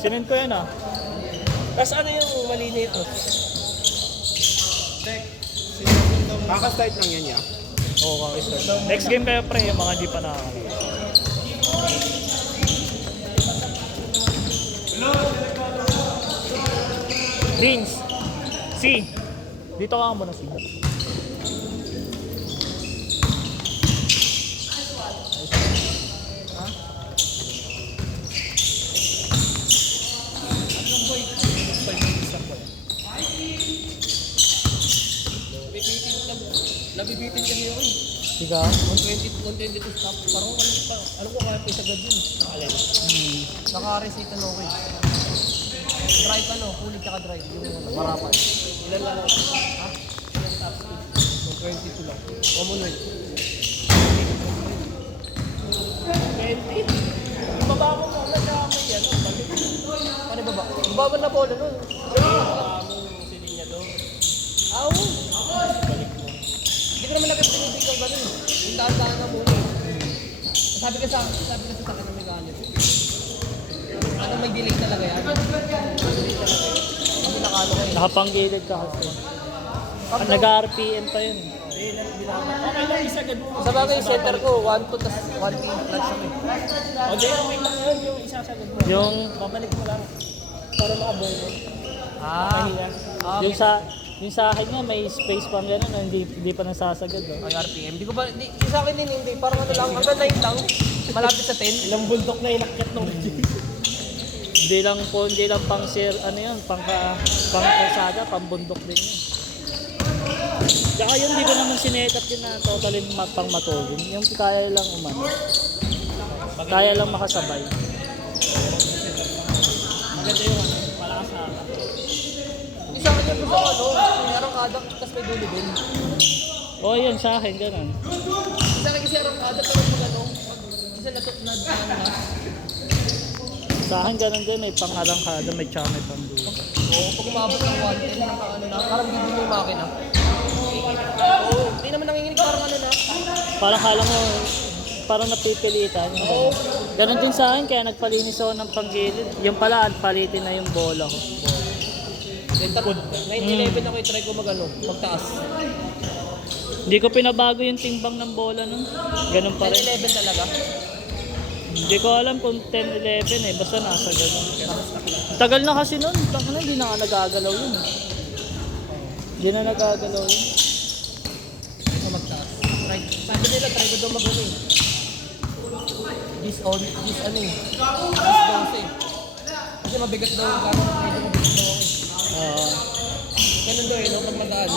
Sinend ko yan ah. Tapos ano yung mali nito? Kaka-start lang yan, ya. Oo, kakistart. Next game kayo pre, yung mga di pa nakakala. Vince! Si! Dito ka muna si. Nabibitin kasi ako eh. Siga? 120 to stop. Parang alam ko kaya pa isagad yun. Alin? Naka-receipt ano ko eh. Drive ano, kulit tsaka drive. Yung marapan. Ilan lang ako? Ha? Ilan stop speed? 122 lang. Common weight. 20? Ibaba mo muna sa may ano. Paano ibaba? Ibaba na bola nun. Ibaba mo yung silin niya doon. Aw! Balik mo. Hindi ko naman agad pinibig kang gano'n. Yung daan-daan na muna eh. Sabi ka sa akin ng mekaniko. Ano may delay talaga yan? May delay talaga yan. Hindi nakano kayo. Nakapanggilid ka kasi. Nag-RPM pa yun. Okay lang, isagad mo. Sa bagay yung center ko, 1-2 tas 1-2 clutch ako eh. O di, okay lang yun yung isasagad mo. Yung, Babalik mo lang. Para makaboy mo. yung sa akin nga may space pang gano'n, hindi pa nasasagad. Ay, RPM. Hindi ko ba, yung sa akin din hindi. Parang ano lang, hanggang 9 lang. Malapit sa 10. Ilang bundok na inakyat nung Hindi lang pang share, ano yun, pang kalsada, pang bundok din yun. Tsaka yun, hindi ko naman sinetat yun na totally pang matulin. Yung kaya lang umano. Kaya lang makasabay. Maganda yung ano, malakas sa akin. Isa ka niya gusto ano, merong kadak, tapos may dulo din. Oo, yun sa akin, ganun. Isa ka kasi merong kadak, pero pag ano, isa na Sa akin ganun din, may pang-arangkada, may tsaka may pang-dulo. Oo, pag umabot ng 110, ano na, parang bibig mo yung makina. Oo, hindi naman nanginginig, parang ano na. Parang kala mo, parang napipilitan. Oo. Ganun din sa akin, kaya nagpalinis ako ng panggilid. Yung pala, palitin na yung bola ko. 9-11 ako i-try ko magtaas. Hindi ko pinabago yung timbang ng bola nun. Ganun pa rin. 9-11 talaga. Hindi ko alam kung 10-11 eh, basta nasa ganun. Tagal na kasi nun, hindi na nga nagagalaw yun. Hindi na nagagalaw yun. Ito magtaas. Sabi nila, try ko daw magano eh. This ano eh. This 12. Kasi mabigat daw yung gano'n. Medyo mabigat daw ako eh. Ganun daw eh, no? Pag magaan.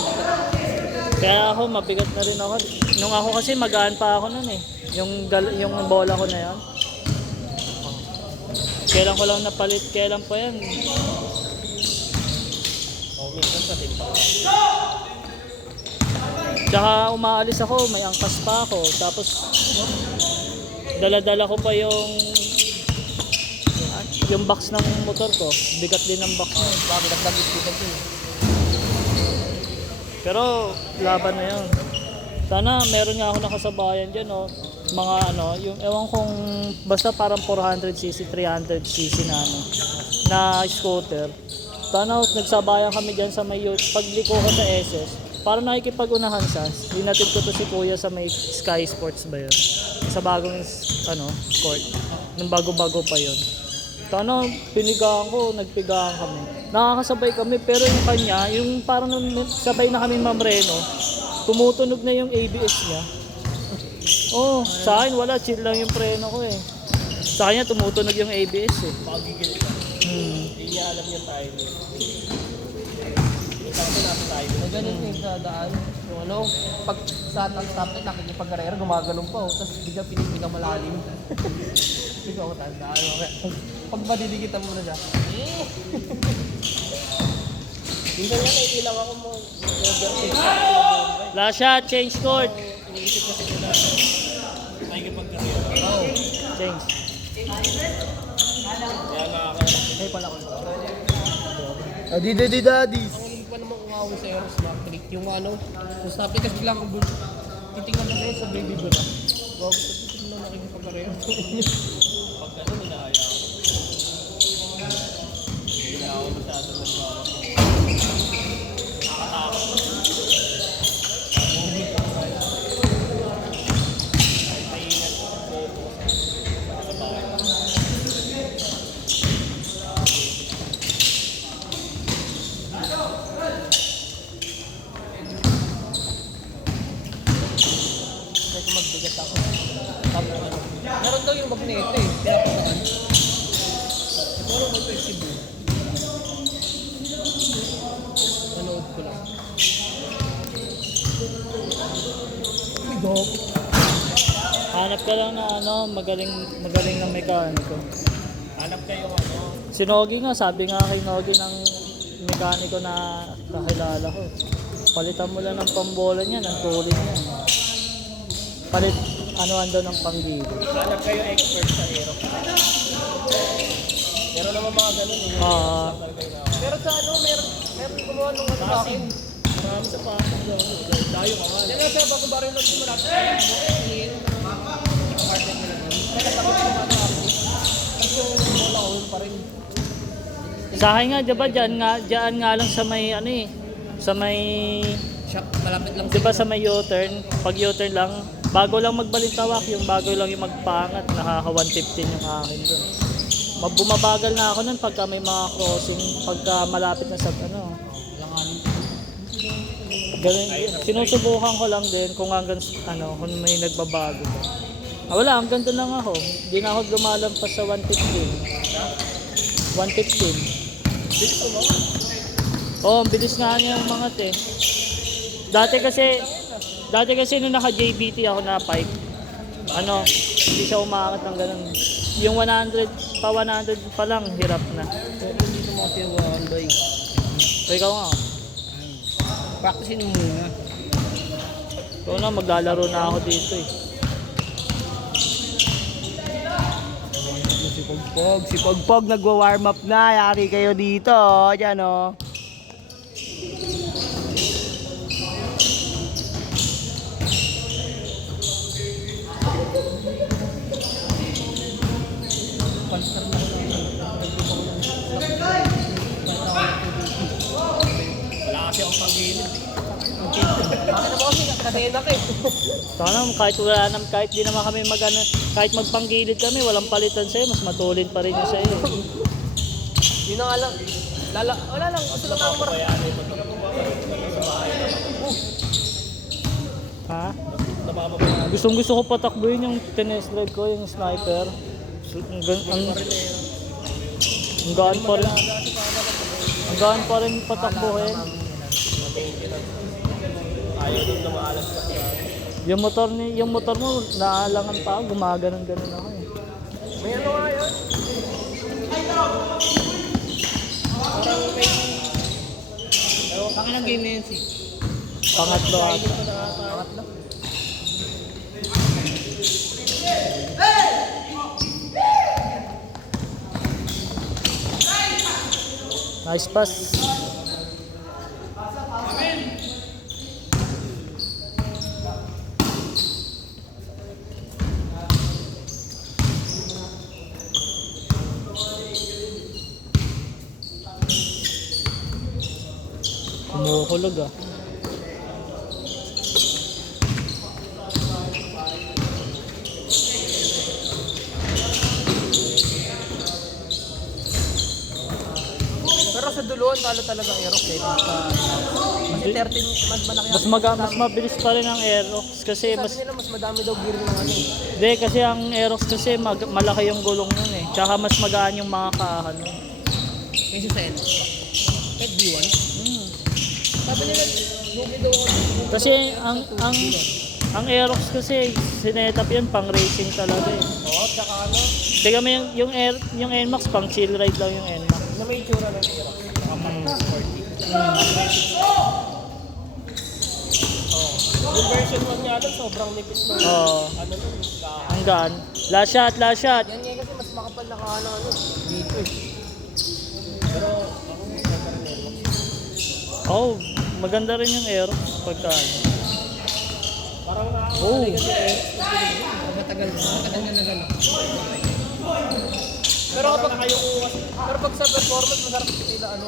Kaya ako, mabigat na rin ako. Nung ako kasi magaan pa ako nun eh. Yung bola ko na yan. Kailan ko lang napalit, kailan pa yan. Oh, minsan sa din pa. Tsaka umaalis ako, may angkas pa ako. Tapos, dala-dala ko pa yung box ng motor ko. Bigat din ng box. Bakit nagdagit-bigat yun eh. Pero, laban na yun. Sana meron nga ako nakasabayan dyan, no? Mga ano, yung ewan kong basta parang 400cc, 300cc na ano, na scooter. Sana nagsabayan kami dyan sa may pagliko ko sa SS. Parang nakikipag-unahan siya. Hinatid ko to si Kuya sa may Sky Sports ba yun? Sa bagong ano, court. Nung bago-bago pa yun. Sana pinigaan ko, nagpigaan kami. Nakakasabay kami pero yung kanya, yung parang sabay na kami Mamreno, tumutunog na yung ABS niya. Oh, sa akin wala, chill lang yung preno ko eh. Sa kanya tumutunog yung ABS eh. Pakagigil ka. Hindi niya alam yung timing. Isang ko nasa timing. May ganun yung sa daan. Yung ano, pag sa stop na nakikipag-karera, gumaganon pa. Tapos bigla pinipigang malalim. Ikaw ako tandaan. Pag madidigitan mo na siya. Minsan nga naiilang ako mo. Last shot, change court. Iniisip kasi nila. Nakikipag-karera. Oo. Change. Kaya nakakaya. Ay pala ko. Adi daddies. Ang hindi pa naman kumawin sa Eros Mark Creek. Yung ano, kung stop kasi biglang kung titingnan mo kayo sa baby ba na. Wow, gusto ko na nakikipag-karera. Pag ano, nilahaya ako. Cebu. Nanood ko lang. Uy, dog. Hanap ka lang na magaling na mekaniko. Hanap kayo ano. Si Nogi nga, sabi nga kay Nogi ng mekaniko na kakilala ko. Palitan mo lang ng pambola niya, ng tuling niya. Palit, ano ng panggilid. Hanap kayo expert sa aero. Meron naman mga ganun eh. Pero sa ano, meron gumawa nung ano sa akin. Marami sa pasok daw. Dayo ka nga. Yan nga siya, bago baril lang siya malapit. Apartment nila nun. Kaya tapos yung ano ako. Tapos yung bola ko pa rin. Sa akin nga, diba, dyan nga lang sa may, sa may, Shop, malapit lang. diba sa may U-turn, pag U-turn lang, bago lang magbalintawak, yung bago lang yung magpangat, nakaka 115 yung akin dun. Bumabagal na ako nun pagka may mga crossing, pagka malapit na sa ganun, sinusubukan ko lang din kung hanggang kung may nagbabago. Wala, hanggang doon lang ako. Hindi na ako lumalampas sa 115. 115. Oo, ang bilis nga niya yung mga Dati kasi nung naka JBT ako na pipe, hindi siya umangat ng ganun. Yung 100 pa lang, hirap na. Pero hindi ito mga siyawahan ba eh. So, ikaw nga. Practicein mo muna. Ikaw na, maglalaro na ako dito eh. Si Pogpog nagwa-warm up na. Yari kayo dito. Diyan oh. Palsar na ako. Wala kasi akong panggilid. Bakit na ba kasi kadena ka eh. Sana kahit di naman kami kahit magpanggilid kami, walang palitan sa'yo, mas matulin pa rin yung sa'yo. Yun na nga lang. Wala lang. Kasi lang ako Ha? Gusto ko patakbuhin yung tennis drive ko, yung sniper. Ang gaan pa rin. Ang gaan pa rin patakbuhin. ayaw doon na maalas pa siya. Yung motor mo, naalangan pa ako, gumaganon ako eh. May ano nga yan? Parang may... Ewan ka ng game na yun si. Pangatlo ata. Pangatlo? Nice pass. Kumukulog ah. Pero sa duluan, talo talaga ang Aerox eh. Kasi 13, mas malaki Mas mabilis pa rin ang Aerox kasi Sabi mas nila mas madami daw gear ng ano eh. Hindi kasi ang Aerox kasi malaki yung gulong nun eh. Tsaka mas magaan yung mga kaahan nun. Kasi sa Ed. Ed B1? Hmm. Sabi nila, lugi daw ako. Kasi ang Aerox kasi sinetap yan pang racing talaga eh. Oo, tsaka ano, Teka mo yung NMAX pang chill ride lang yung NMAX. na may itsura ng Aerox. Sporty. Yung version 1 niya doon, sobrang nipis ng Oo. ano nun, Ang gaan. Last shot. Yan nga kasi mas makapal na kaano ano, dito eh. Pero ako maganda rin Aerox. Oh, maganda rin yung Aerox pagka Parang Oh. kasi Aerox matagal na gano'n. Pero kapag pero pag sa performance, masarap sila ano.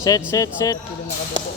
set. Sila nakabobo.